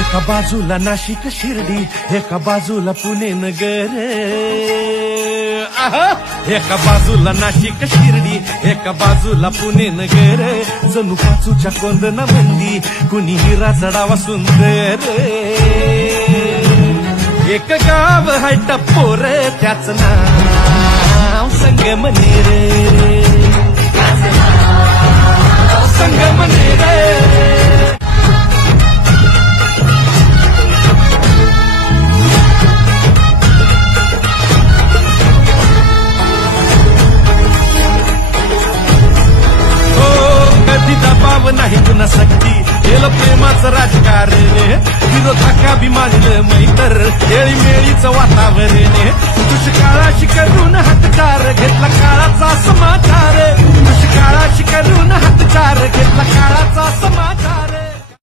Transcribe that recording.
एका बाजूला नाशिक शिर्डी, एका बाजूला पुणे नगर. एका बाजूला नाशिक शिर्डी, एका बाजूला पुणे नगर. जणू पाचूच्या कोंदना मंदी, कुणी हिरा चढावा सुंदर. एक गाव हाय टप्पोर, त्याच नाव संगमनेर. संगमनेर. दबाव नाही पुन्हा सक्ती, केलं प्रेमाचं राजकारण. विरोधाका बी मानलं मैतर, खेळीमेळीचं वातावरण. दुष्काळाशी करून हातकार घेतला काळाचा समाचार.